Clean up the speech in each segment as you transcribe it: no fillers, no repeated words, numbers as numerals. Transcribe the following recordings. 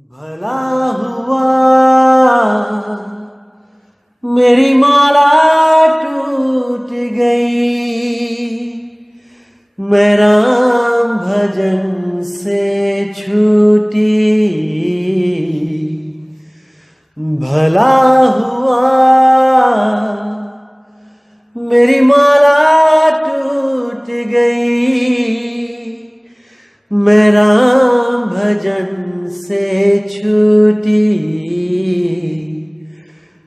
भला हुआ मेरी माला टूट गई, मैं राम भजन से छूटी। भला हुआ मेरी माला टूट गई, मैं राम भजन से छूटी।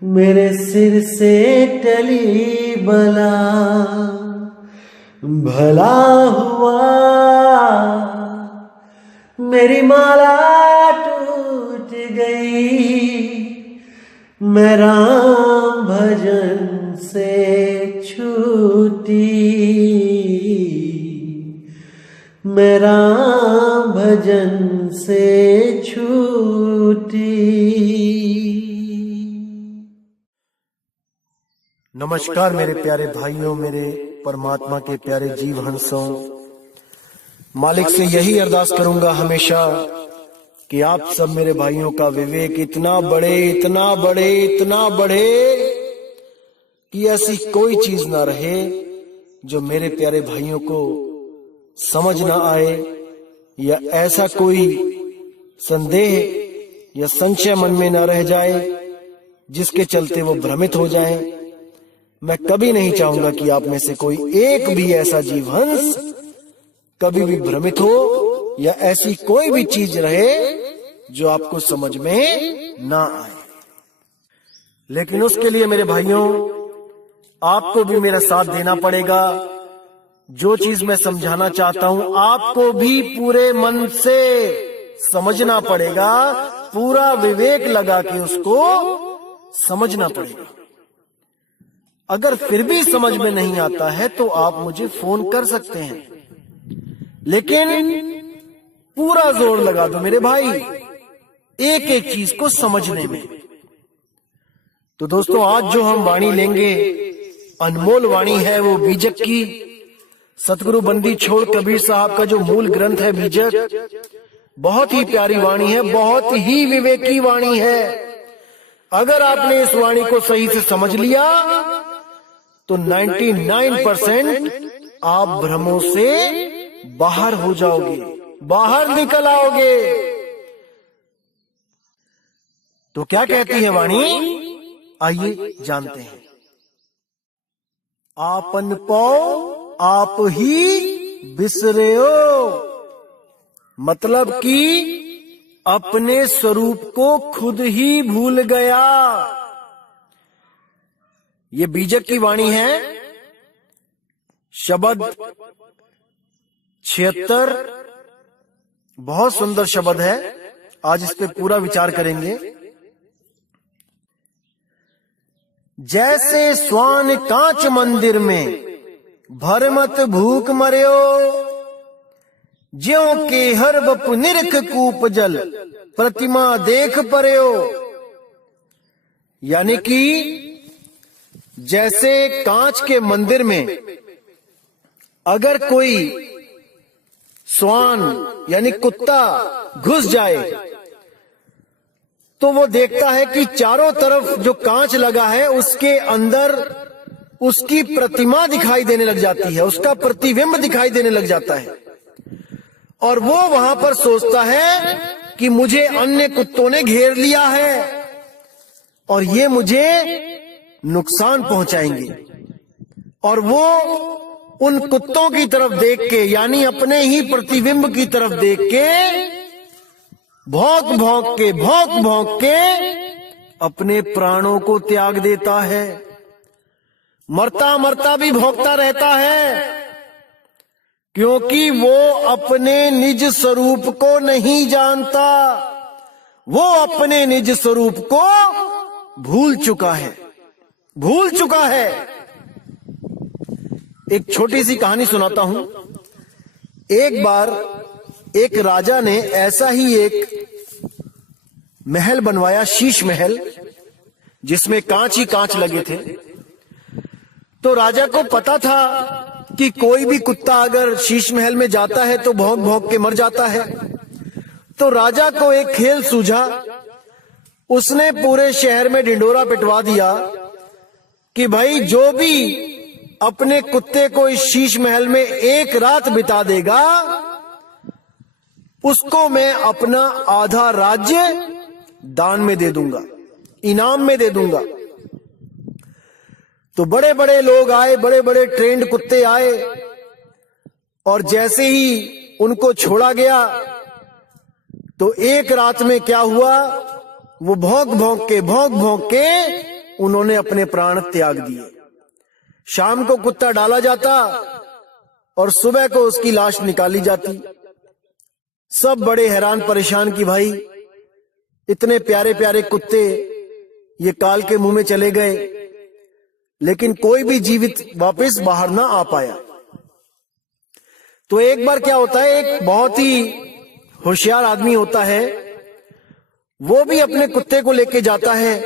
मेरे सिर से टली बला, भला हुआ मेरी माला टूट गई, मैं राम भजन से छूटी। मैं राम भजन से छूटी। नमस्कार मेरे प्यारे भाइयों, मेरे परमात्मा के प्यारे जीव हंसों। मालिक से यही अरदास करूंगा हमेशा कि आप सब मेरे भाइयों का विवेक इतना बढ़े, इतना बढ़े, इतना बढ़े कि ऐसी कोई चीज ना रहे जो मेरे प्यारे भाइयों को समझ ना आए, या ऐसा कोई संदेह या संशय मन में ना रह जाए जिसके चलते वो भ्रमित हो जाएं। मैं कभी नहीं चाहूंगा कि आप में से कोई एक भी ऐसा जीवहंस कभी भी भ्रमित हो, या ऐसी कोई भी चीज रहे जो आपको समझ में ना आए। लेकिन उसके लिए मेरे भाइयों, आपको भी मेरा साथ देना पड़ेगा। जो चीज मैं समझाना चाहता हूं आपको भी पूरे मन से समझना पड़ेगा, पूरा विवेक लगा के उसको समझना पड़ेगा। अगर फिर भी समझ में नहीं आता है तो आप मुझे फोन कर सकते हैं, लेकिन पूरा जोर लगा दो मेरे भाई एक एक चीज को समझने में। तो दोस्तों, आज जो हम वाणी लेंगे अनमोल वाणी है, वो बीजक की। सतगुरु बंदी छोड़ कबीर साहब का जो मूल ग्रंथ है बीजक, बहुत ही प्यारी वाणी है, बहुत ही विवेकी वाणी है। अगर आपने इस वाणी को सही से समझ लिया तो 99% आप भ्रमों से बाहर हो जाओगे, बाहर निकल आओगे। तो क्या कहती है वाणी, आइए जानते हैं। आपन पाओ आप ही बिसरेओ, मतलब कि अपने स्वरूप को खुद ही भूल गया। ये बीजक की वाणी है। शब्द 76 बहुत सुंदर शब्द है। आज इस पे पूरा विचार करेंगे। जैसे स्वान कांच मंदिर में भरमत भूख मर्यो, ज्यों के हर बप निरख कूप जल प्रतिमा देख पर्यो। यानी कि जैसे कांच के मंदिर में अगर कोई स्वान यानी कुत्ता घुस जाए तो वो देखता है कि चारों तरफ जो कांच लगा है उसके अंदर उसकी प्रतिमा दिखाई देने लग जाती है, उसका प्रतिबिंब दिखाई देने लग जाता है, और वो वहां पर सोचता है कि मुझे अन्य कुत्तों ने घेर लिया है और ये मुझे नुकसान पहुंचाएंगे। और वो उन कुत्तों की तरफ देख के, यानी अपने ही प्रतिबिंब की तरफ देख के भौंक भौंक के अपने प्राणों को त्याग देता है। मरता मरता भी भौंकता रहता है, क्योंकि वो अपने निज स्वरूप को नहीं जानता, वो अपने निज स्वरूप को भूल चुका है, भूल चुका है। एक छोटी सी कहानी सुनाता हूं। एक बार एक राजा ने ऐसा ही एक महल बनवाया, शीश महल, जिसमें कांच ही कांच लगे थे। तो राजा को पता था कि कोई भी कुत्ता अगर शीश महल में जाता है तो भौंक भौंक के मर जाता है। तो राजा को एक खेल सूझा। उसने पूरे शहर में ढिंढोरा पिटवा दिया कि भाई जो भी अपने कुत्ते को इस शीश महल में एक रात बिता देगा, उसको मैं अपना आधा राज्य दान में दे दूंगा, इनाम में दे दूंगा। तो बड़े बड़े लोग आए, बड़े बड़े ट्रेंड कुत्ते आए, और जैसे ही उनको छोड़ा गया तो एक रात में क्या हुआ, वो भौंक भौंक के उन्होंने अपने प्राण त्याग दिए। शाम को कुत्ता डाला जाता और सुबह को उसकी लाश निकाली जाती। सब बड़े हैरान परेशान कि भाई इतने प्यारे प्यारे कुत्ते ये काल के मुंह में चले गए, लेकिन कोई भी जीवित वापस बाहर ना आ पाया। तो एक बार क्या होता है, एक बहुत ही होशियार आदमी होता है, वो भी अपने कुत्ते को लेके जाता है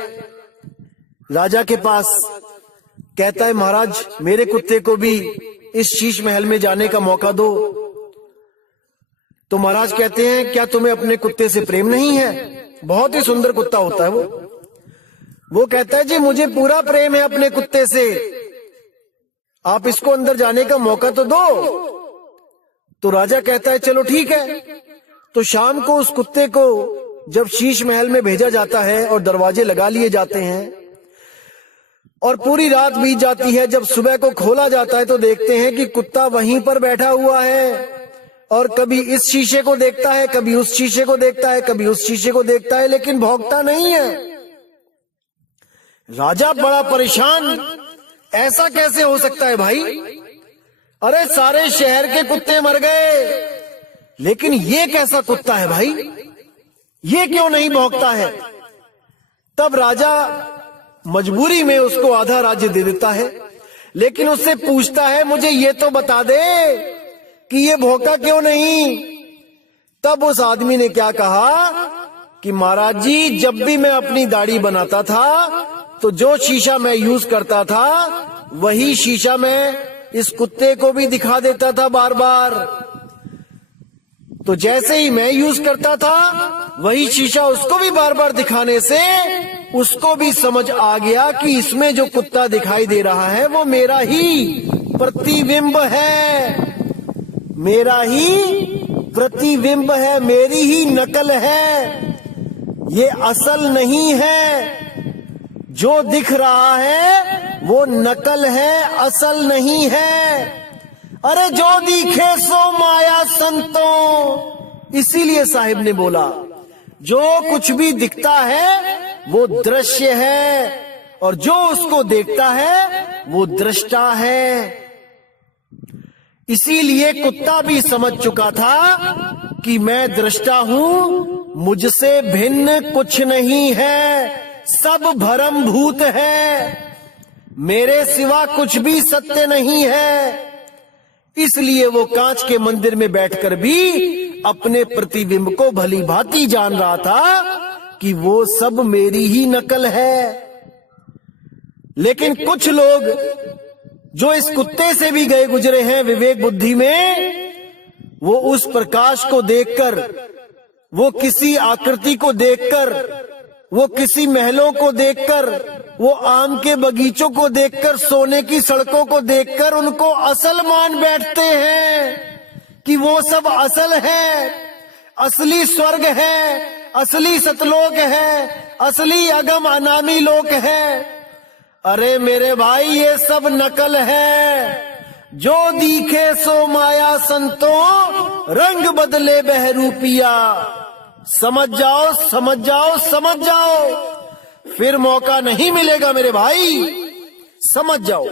राजा के पास। कहता है महाराज मेरे कुत्ते को भी इस शीश महल में जाने का मौका दो। तो महाराज कहते हैं क्या तुम्हें अपने कुत्ते से प्रेम नहीं है? बहुत ही सुंदर कुत्ता होता है वो कहता है जी मुझे पूरा प्रेम है अपने कुत्ते से, आप इसको अंदर जाने का मौका तो दो। तो राजा कहता है चलो ठीक है। तो शाम को उस कुत्ते को जब शीश महल में भेजा जाता है और दरवाजे लगा लिए जाते हैं और पूरी रात बीत जाती है, जब सुबह को खोला जाता है तो देखते हैं कि कुत्ता वहीं पर बैठा हुआ है और कभी इस शीशे को देखता है, कभी उस शीशे को देखता है, कभी उस शीशे को देखता है, लेकिन भौंकता नहीं है। राजा बड़ा परेशान, ऐसा कैसे हो सकता है भाई? अरे सारे शहर के कुत्ते मर गए, लेकिन ये कैसा कुत्ता है भाई, ये क्यों नहीं भौंकता है? तब राजा मजबूरी में उसको आधा राज्य दे देता है, लेकिन उससे पूछता है मुझे ये तो बता दे कि ये भौंका क्यों नहीं? तब उस आदमी ने क्या कहा कि महाराज जी जब भी मैं अपनी दाढ़ी बनाता था तो जो शीशा मैं यूज करता था वही शीशा मैं इस कुत्ते को भी दिखा देता था बार बार। तो जैसे ही मैं यूज करता था वही शीशा उसको भी बार बार दिखाने से उसको भी समझ आ गया कि इसमें जो कुत्ता दिखाई दे रहा है वो मेरा ही प्रतिबिंब है, मेरा ही प्रतिबिंब है, मेरी ही नकल है, ये असल नहीं है। जो दिख रहा है वो नकल है, असल नहीं है। अरे जो दिखे सो माया संतों, इसीलिए साहिब ने बोला जो कुछ भी दिखता है वो दृश्य है और जो उसको देखता है वो दृष्टा है। इसीलिए कुत्ता भी समझ चुका था कि मैं दृष्टा हूं, मुझसे भिन्न कुछ नहीं है, सब भ्रम भूत है, मेरे सिवा कुछ भी सत्य नहीं है। इसलिए वो कांच के मंदिर में बैठकर भी अपने प्रतिबिंब को भली भांति जान रहा था कि वो सब मेरी ही नकल है। लेकिन कुछ लोग जो इस कुत्ते से भी गए गुजरे हैं विवेक बुद्धि में, वो उस प्रकाश को देखकर, वो किसी आकृति को देखकर, वो किसी महलों को देखकर, वो आम के बगीचों को देखकर, सोने की सड़कों को देखकर उनको असल मान बैठते हैं कि वो सब असल है, असली स्वर्ग है, असली सतलोक है, असली अगम अनामी लोक है। अरे मेरे भाई ये सब नकल है। जो दिखे सो माया संतों, रंग बदले बहरूपिया। समझ जाओ, समझ जाओ, समझ जाओ, फिर मौका नहीं मिलेगा मेरे भाई, समझ जाओ।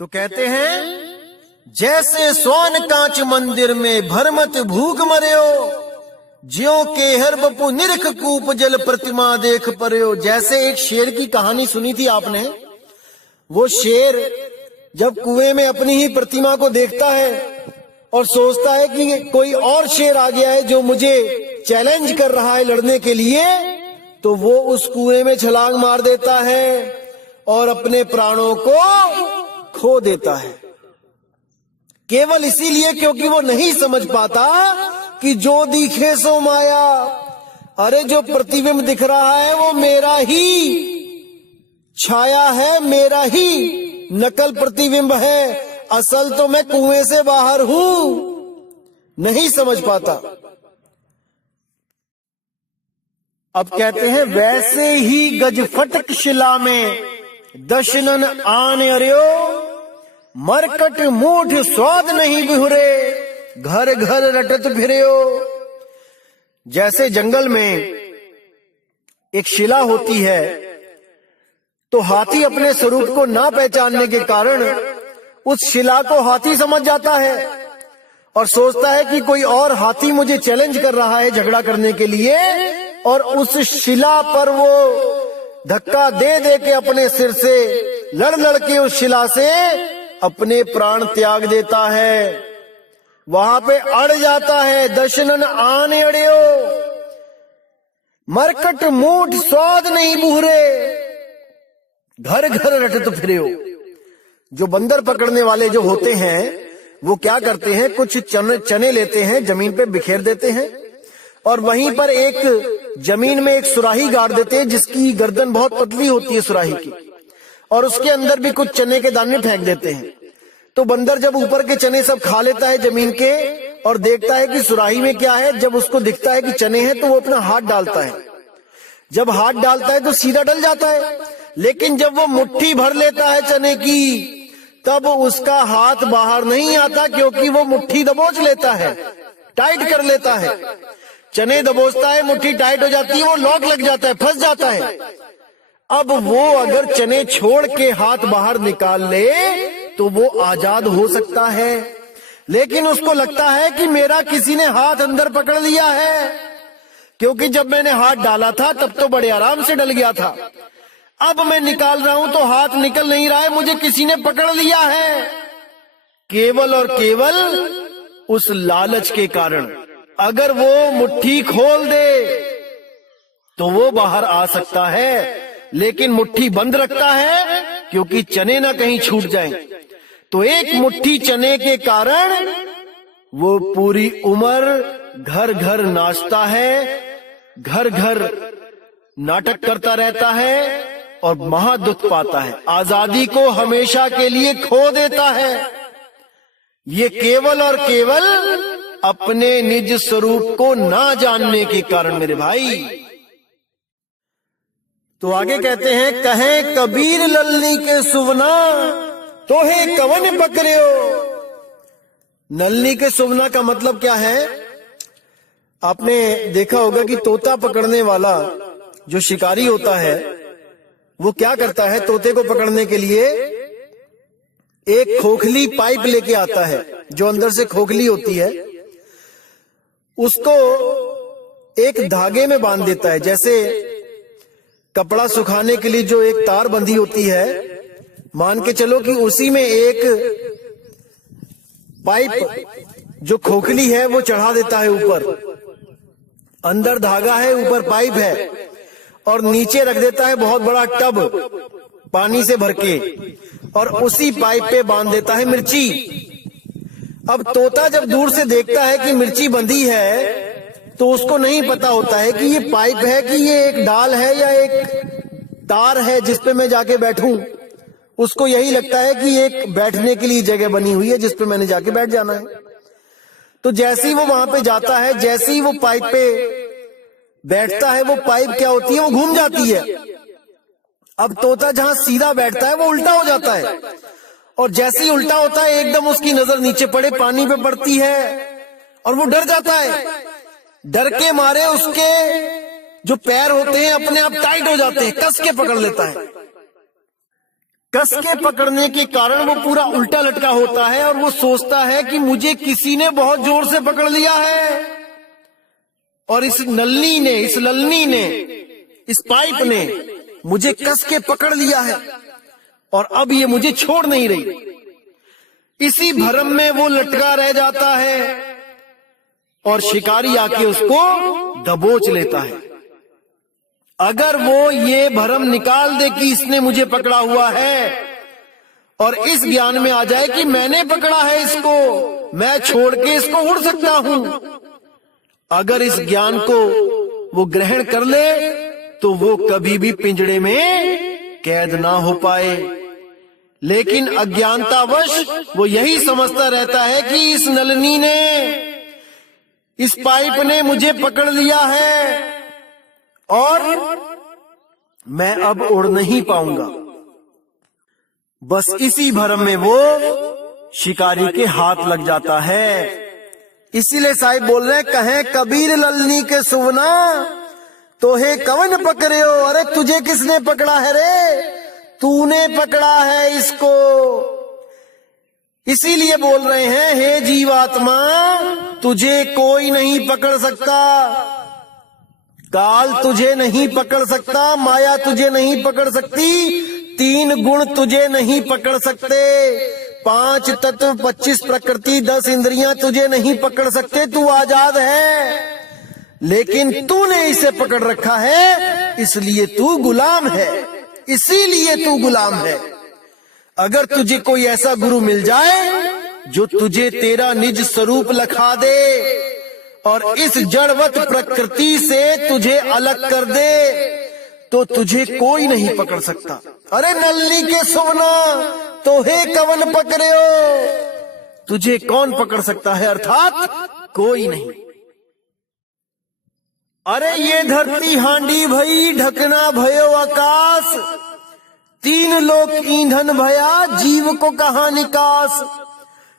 तो कहते हैं जैसे सोन कांच मंदिर में भरमत भूख मर्यो, ज्यों के हर बपू निरख कूप जल प्रतिमा देख पर्यो। जैसे एक शेर की कहानी सुनी थी आपने, वो शेर जब कुएं में अपनी ही प्रतिमा को देखता है और सोचता है कि कोई और शेर आ गया है जो मुझे चैलेंज कर रहा है लड़ने के लिए, तो वो उस कुएं में छलांग मार देता है और अपने प्राणों को खो देता है। केवल इसीलिए क्योंकि वो नहीं समझ पाता कि जो दिखे सो माया। अरे जो प्रतिबिंब दिख रहा है वो मेरा ही छाया है, मेरा ही नकल प्रतिबिंब है, असल तो मैं कुएं से बाहर हूं। नहीं समझ पाता। अब कहते हैं वैसे ही गजफटक शिला में दशनन आन अर्यो, मरकट मूठ स्वाद नहीं बिहुरे, घर घर रटत फिर्यो। जैसे जंगल में एक शिला होती है तो हाथी अपने स्वरूप को ना पहचानने के कारण उस शिला को हाथी समझ जाता है और सोचता है कि कोई और हाथी मुझे चैलेंज कर रहा है झगड़ा करने के लिए, और उस शिला पर वो धक्का दे दे के अपने सिर से लड़ लड़ के उस शिला से अपने प्राण त्याग देता है, वहां पे अड़ जाता है। दशनन आने अड़ियो, मरकट मूठ स्वाद नहीं बूहरे, घर घर रटत फिर्यो। जो बंदर पकड़ने वाले जो होते हैं वो क्या करते हैं, कुछ चने लेते हैं, जमीन पे बिखेर देते हैं और वहीं पर एक जमीन में एक सुराही गाड़ देते हैं जिसकी गर्दन बहुत पतली होती है सुराही की, और उसके अंदर भी कुछ चने के दाने फेंक देते हैं। तो बंदर जब ऊपर के चने सब खा लेता है जमीन के और देखता है कि सुराही में क्या है, जब उसको दिखता है कि चने हैं तो वो अपना हाथ डालता है। जब हाथ डालता है तो सीधा डल जाता है, लेकिन जब वो मुट्ठी भर लेता है चने की तब उसका हाथ बाहर नहीं आता, क्योंकि वो मुट्ठी दबोच लेता है, टाइट कर लेता है। चने दबोचता है, मुट्ठी टाइट हो जाती है, वो लॉक लग जाता है, फंस जाता है। अब वो अगर चने छोड़ के हाथ बाहर निकाल ले तो वो आजाद हो सकता है, लेकिन उसको लगता है कि मेरा किसी ने हाथ अंदर पकड़ लिया है, क्योंकि जब मैंने हाथ डाला था तब तो बड़े आराम से डल गया था, अब मैं निकाल रहा हूं तो हाथ निकल नहीं रहा है, मुझे किसी ने पकड़ लिया है। केवल और केवल उस लालच के कारण। अगर वो मुट्ठी खोल दे तो वो बाहर आ सकता है, लेकिन मुट्ठी बंद रखता है क्योंकि चने ना कहीं छूट जाएं। तो एक मुट्ठी चने के कारण वो पूरी उम्र घर घर नाचता है, घर घर नाटक करता रहता है और महादुख पाता है, आजादी को हमेशा के लिए खो देता है। ये केवल और केवल अपने निज स्वरूप को ना जानने के कारण मेरे भाई। तो आगे कहते हैं, कहे कबीर ललनी के सुवना तोहे कवन पकड़ियो। नलनी के सुवना का मतलब क्या है? आपने देखा होगा कि तोता पकड़ने वाला जो शिकारी होता है वो क्या करता है, तोते को पकड़ने के लिए एक खोखली पाइप लेके आता है, जो अंदर से खोखली होती है, उसको एक धागे में बांध देता है। जैसे कपड़ा सुखाने के लिए जो एक तार बंधी होती है, मान के चलो कि उसी में एक पाइप जो खोखली है वो चढ़ा देता है ऊपर, अंदर धागा है, ऊपर पाइप है, और नीचे रख देता है बहुत बड़ा टब पानी से भर के, और उसी पाइप पे बांध देता है मिर्ची। अब तोता जब दूर से देखता है कि मिर्ची बंधी है तो उसको नहीं पता होता है कि ये पाइप है कि ये एक डाल है या एक तार है जिस पे मैं जाके बैठूं। उसको यही लगता है कि एक बैठने के लिए जगह बनी हुई है जिस पे मैंने जाके बैठ जाना है। तो जैसे ही वो वहां पे जाता है, जैसे ही वो पाइप पे बैठता है, वो पाइप क्या होती है, वो घूम जाती है। अब तोता जहां सीधा बैठता है वो उल्टा हो जाता है, और जैसे ही उल्टा होता है एकदम उसकी नजर नीचे पड़े, पानी पे पड़ती है और वो डर जाता है। डर के मारे उसके जो पैर होते हैं अपने आप टाइट हो जाते हैं, कस के पकड़ लेता है। कस के पकड़ने के कारण वो पूरा उल्टा लटका होता है और वो सोचता है कि मुझे किसी ने बहुत जोर से पकड़ लिया है, और इस ललनी ने इस पाइप ने मुझे कस के पकड़ लिया है और अब ये मुझे छोड़ नहीं रही। इसी भ्रम में वो लटका रह जाता है और शिकारी आके उसको दबोच लेता है। अगर वो ये भ्रम निकाल दे कि इसने मुझे पकड़ा हुआ है और इस ज्ञान में आ जाए कि मैंने पकड़ा है इसको, मैं छोड़ के इसको उड़ सकता हूं। अगर इस ज्ञान को वो ग्रहण कर ले तो वो कभी भी पिंजड़े में कैद ना हो पाए। लेकिन अज्ञानतावश वो यही समझता रहता है कि इस नलनी ने, इस पाइप ने मुझे पकड़ लिया है और मैं अब उड़ नहीं पाऊंगा। बस इसी भ्रम में वो शिकारी के हाथ लग जाता है। इसीलिए साहिब बोल रहे हैं, कहें कबीर ललनी के सुवना तोहे कवन पकड़े हो। अरे तुझे किसने पकड़ा है रे, तूने पकड़ा है इसको। इसीलिए बोल रहे हैं, हे जीवात्मा तुझे कोई नहीं पकड़ सकता, काल तुझे नहीं पकड़ सकता, माया तुझे नहीं पकड़ सकती, 3 गुण तुझे नहीं पकड़ सकते, 5 तत्व, 25 प्रकृति, 10 इंद्रियां तुझे नहीं पकड़ सकते। तू आजाद है, लेकिन तूने इसे पकड़ रखा है, इसलिए तू गुलाम है, इसीलिए तू गुलाम है। अगर तुझे कोई ऐसा गुरु मिल जाए जो तुझे तेरा निज स्वरूप लखा दे और इस जड़वत प्रकृति से तुझे अलग कर दे, तो तुझे कोई नहीं पकड़ सकता। अरे नलनी के सोना तो हे कवन पकड़े हो, तुझे कौन पकड़ सकता है, अर्थात कोई नहीं। अरे ये धरती हांडी भई, ढकना भयो आकाश, 3 लोक ईंधन भया, जीव को कहा निकास।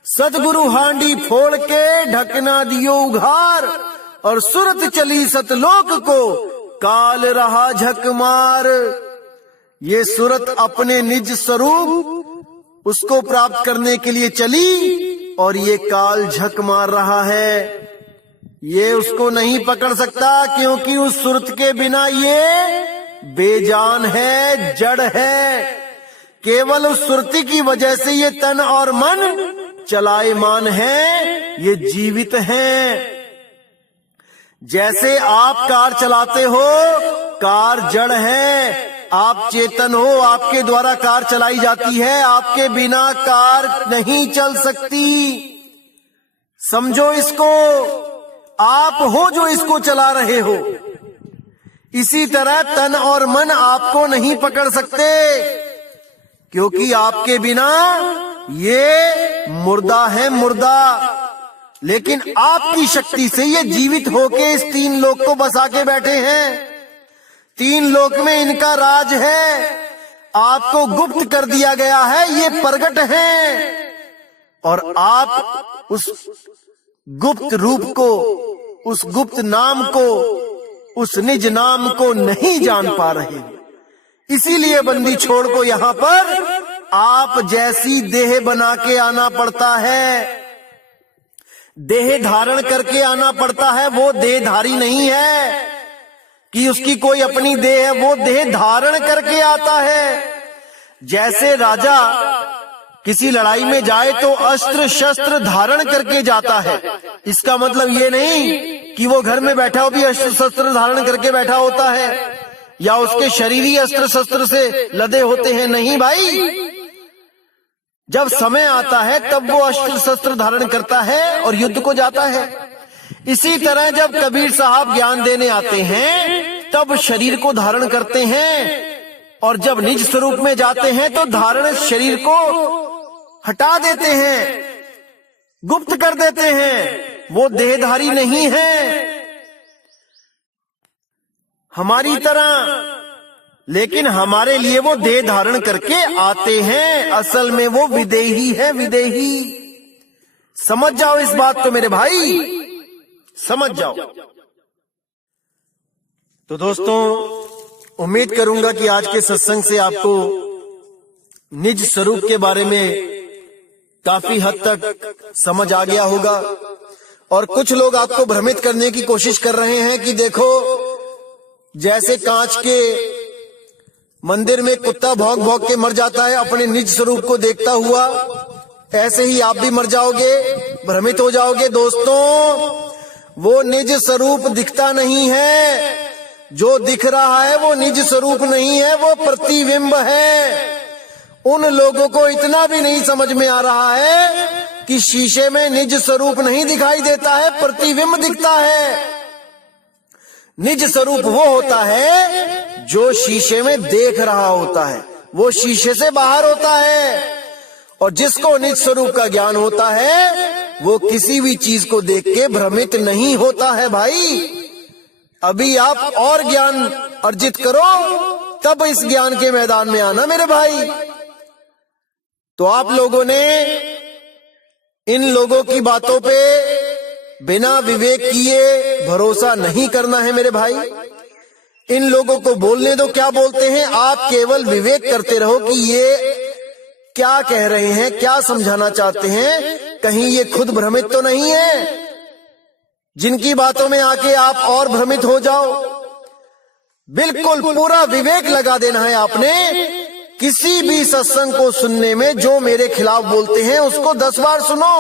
सतगुरु हांडी फोड़ के ढकना दियो उघार, और सुरत चली सतलोक को काल रहा झक मार। ये सुरत अपने निज स्वरूप उसको प्राप्त करने के लिए चली और ये काल झक मार रहा है। ये उसको नहीं पकड़ सकता, क्योंकि उस सुरत के बिना ये बेजान है, जड़ है। केवल उस सुरती की वजह से ये तन और मन चलायमान है, ये जीवित हैं। जैसे आप कार चलाते हो, कार जड़ है, आप चेतन हो, आपके द्वारा कार चलाई जाती है, आपके बिना कार नहीं चल सकती। समझो इसको, आप हो जो इसको चला रहे हो। इसी तरह तन और मन आपको नहीं पकड़ सकते, क्योंकि आपके बिना ये मुर्दा है, मुर्दा। लेकिन आपकी शक्ति से ये जीवित होके इस 3 लोक को बसा के बैठे हैं। 3 लोक में इनका राज है, आपको गुप्त कर दिया गया है, ये प्रगट है, और आप उस गुप्त रूप को, उस गुप्त नाम को, उस निज नाम को नहीं जान पा रहे। इसीलिए बंदी छोड़ को यहाँ पर आप जैसी देह बना के आना पड़ता है, देह धारण करके आना पड़ता है। वो देहधारी नहीं है कि उसकी कोई अपनी देह है, वो देह धारण करके आता है। जैसे राजा किसी लड़ाई में जाए तो अस्त्र शस्त्र धारण करके जाता है। इसका मतलब ये नहीं कि वो घर में बैठा हो भी अस्त्र शस्त्र धारण करके बैठा होता है, या उसके शरीर ही अस्त्र शस्त्र से लदे होते हैं। नहीं भाई, जब समय आता है तब वो अस्त्र शस्त्र धारण करता है और युद्ध को जाता है। इसी तरह जब कबीर साहब ज्ञान देने आते हैं तब शरीर को धारण करते हैं, और जब निज स्वरूप में जाते हैं तो धारण शरीर को हटा देते हैं, गुप्त कर देते हैं। वो देहधारी नहीं है हमारी तरह, लेकिन हमारे लिए वो देह धारण करके आते हैं। असल में वो विदेही है, विदेही। समझ जाओ इस बात को मेरे भाई, समझ जाओ। तो दोस्तों, उम्मीद करूंगा कि आज के सत्संग से आपको निज स्वरूप के बारे में काफी हद तक समझ आ गया होगा। और कुछ लोग आपको भ्रमित करने की कोशिश कर रहे हैं कि देखो, जैसे कांच के मंदिर में कुत्ता भौंक भौंक के मर जाता है अपने निज स्वरूप को देखता हुआ, ऐसे ही आप भी मर जाओगे, भ्रमित हो जाओगे। दोस्तों, वो निज स्वरूप दिखता नहीं है, जो दिख रहा है वो निज स्वरूप नहीं है, वो प्रतिबिंब है। उन लोगों को इतना भी नहीं समझ में आ रहा है कि शीशे में निज स्वरूप नहीं दिखाई देता है, प्रतिबिंब दिखता है। निज स्वरूप वो होता है जो शीशे में देख रहा होता है, वो शीशे से बाहर होता है। और जिसको निज स्वरूप का ज्ञान होता है वो किसी भी चीज को देख के भ्रमित नहीं होता है। भाई अभी आप और ज्ञान अर्जित करो, तब इस ज्ञान के मैदान में आना मेरे भाई। तो आप लोगों ने इन लोगों की बातों पे बिना विवेक किए भरोसा नहीं करना है मेरे भाई। इन लोगों को बोलने दो क्या बोलते हैं, आप केवल विवेक करते रहो कि ये क्या कह रहे हैं, क्या समझाना चाहते हैं, कहीं ये खुद भ्रमित तो नहीं है जिनकी बातों में आके आप और भ्रमित हो जाओ। बिल्कुल पूरा विवेक लगा देना है आपने। किसी भी सत्संग को सुनने में जो मेरे खिलाफ बोलते हैं उसको 10 बार सुनो,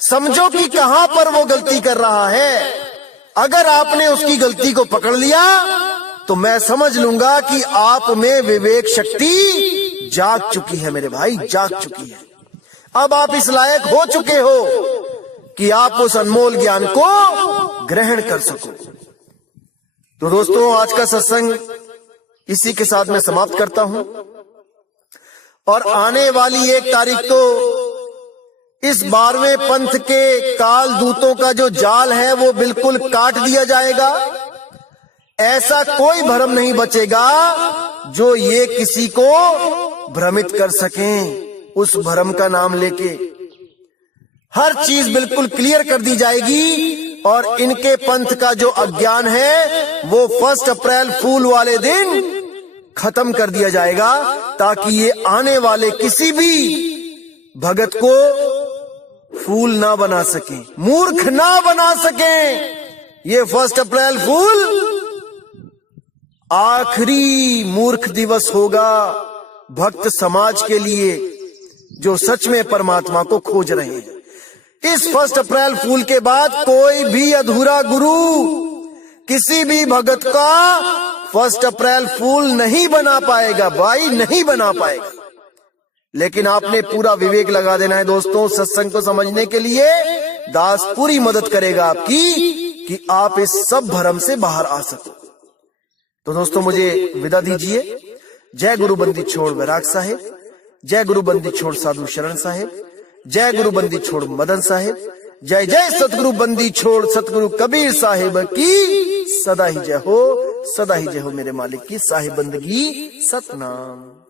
समझो कि कहां पर वो गलती कर रहा है। अगर आपने उसकी गलती को पकड़ लिया तो मैं समझ लूंगा कि आप में विवेक शक्ति जाग चुकी है मेरे भाई, जाग चुकी है। अब आप इस लायक हो चुके हो कि आप उस अनमोल ज्ञान को ग्रहण कर सको। तो दोस्तों आज का सत्संग इसी के साथ मैं समाप्त करता हूं। और आने वाली 1 तारीख को इस 12वें पंथ के काल दूतों का जो जाल है वो बिल्कुल काट दिया जाएगा। ऐसा कोई भ्रम नहीं बचेगा जो ये किसी को भ्रमित कर सकें। उस भ्रम का नाम लेके हर चीज बिल्कुल क्लियर कर दी जाएगी। और इनके पंथ का जो अज्ञान है वो 1 अप्रैल फूल वाले दिन खत्म कर दिया जाएगा, ताकि ये आने वाले किसी भी भगत को फूल ना बना सके, मूर्ख ना बना सके। ये 1 अप्रैल फूल आखिरी मूर्ख दिवस होगा भक्त समाज के लिए जो सच में परमात्मा को खोज रहे हैं। इस 1 अप्रैल फूल के बाद कोई भी अधूरा गुरु किसी भी भगत का 1 अप्रैल फूल नहीं बना पाएगा भाई, नहीं बना पाएगा। लेकिन आपने पूरा विवेक लगा देना है दोस्तों सत्संग को समझने के लिए। दास पूरी मदद करेगा आपकी कि आप इस सब भ्रम से बाहर आ सको। तो दोस्तों मुझे विदा दीजिए। जय गुरु बंदी छोड़ वैराग साहेब, जय गुरु बंदी छोड़ साधु शरण साहेब, जय गुरु बंदी छोड़ मदन साहेब, जय जय सतगुरु बंदी छोड़ सतगुरु कबीर साहेब की सदा ही जय हो, सदा ही जय हो मेरे मालिक की साहिब बंदगी सतनाम।